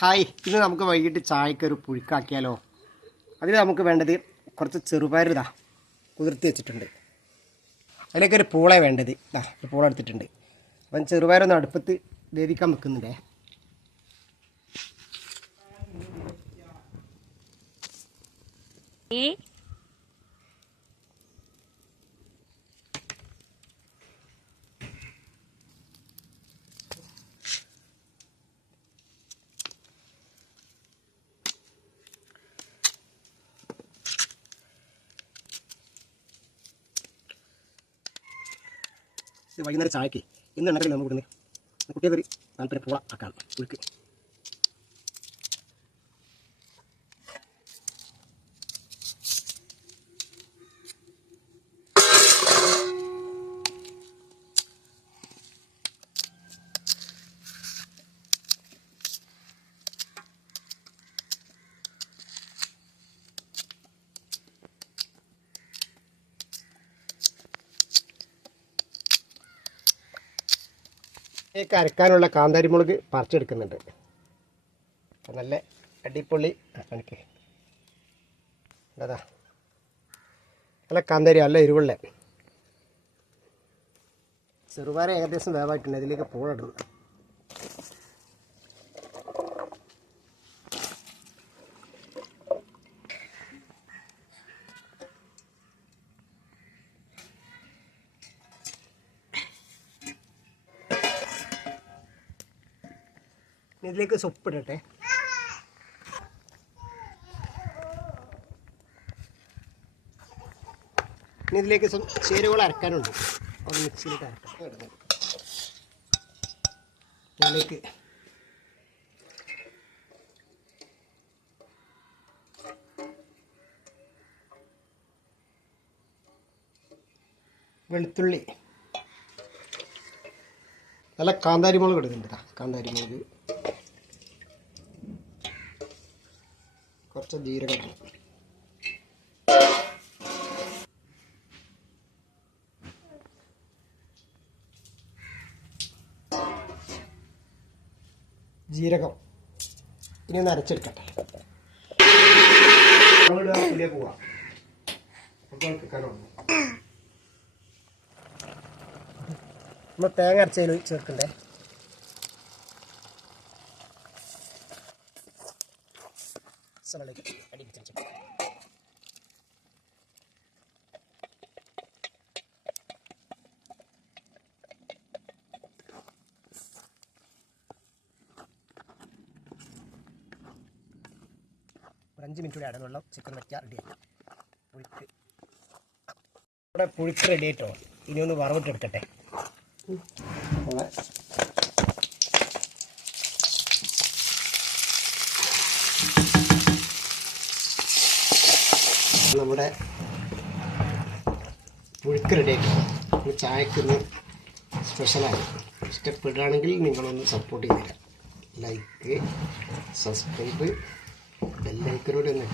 Hi ഇന്ന് നമുക്ക് വൈകിട്ട് ചായക്ക് ഒരു പുഴുക്കാക്കിയാലോ? അതിന് നമുക്ക് വേണ്ടത് കുറച്ച് ചെറുപയർ ഇതാ കുതിർത്തി വെച്ചിട്ടുണ്ട്. അതിലേക്ക് ഒരു പൂള വേണ്ടത് ഇതാ ഒരു പൂള എടുത്തിട്ടുണ്ട്. അപ്പം ചെറുപയറൊന്ന് അടുപ്പത്ത് വേവിക്കാൻ വെക്കുന്നുണ്ടേ. ഏ വൈകുന്നേരം ചായക്ക് എണ്ണക്കറി നമുക്ക് ഇടുന്നത് കുട്ടിയൊക്കെ ഒരു താല്പര്യം പോകാം ആക്കാൻ പുഴുക്ക് ഇതിലേക്ക് അരക്കാനുള്ള കാന്താരിമുളക് പറിച്ചെടുക്കുന്നുണ്ട്. അപ്പം നല്ല അടിപൊളി എനിക്ക് അതാ നല്ല കാന്താരി നല്ല എരിവുള്ള. ചെറുപാര ഏകദേശം വേവായിട്ടുണ്ട്. ഇതിലേക്ക് പൂളിടുന്നു ഇതിലേക്ക് സൊപ്പിടട്ടെ. ഇതിലേക്ക് ചേരുവകൾ അരക്കാനുണ്ട്. അത് മിക്സിയിലേക്ക് അരക്കാം. ഇതിലേക്ക് വെളുത്തുള്ളി. നല്ല കാന്താരി മുളക് കാന്താരിമുളക്. ദാ കാന്താരി കുറച്ച് ജീരകം. ജീരകം. ഇനി ഒന്ന് അരച്ചെടുക്കട്ടെ. പോവാം. നമ്മൾ തേങ്ങ അരച്ചതിൽ ചേർക്കണ്ടേ? സലലേക്ക് അടി പിടിച്ചു ഒരു അഞ്ച് മിനിറ്റ് കൂടി അടനുള്ള ചിക്കൻ വയ്ക്കാൻ റെഡിയായി പുഴുക്ക് ഇവിടെ പുഴുക്ക് റെഡി ആയിട്ടോ? ഇനി ഒന്ന് വറവിട്ടെടുക്കട്ടെ. നമ്മുടെ പുഴുക്ക് റെഡി നമ്മൾ ചായക്കൊന്ന് സ്പെഷ്യലാണ് ഇഷ്ടപ്പെടുകയാണെങ്കിൽ നിങ്ങളൊന്ന് സപ്പോർട്ട് ചെയ്തില്ല ലൈക്ക് സബ്സ്ക്രൈബ് ബെല്ലൈക്കനോട് ഒന്ന്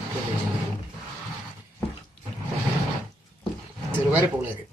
ചെറുപാര പോണേര്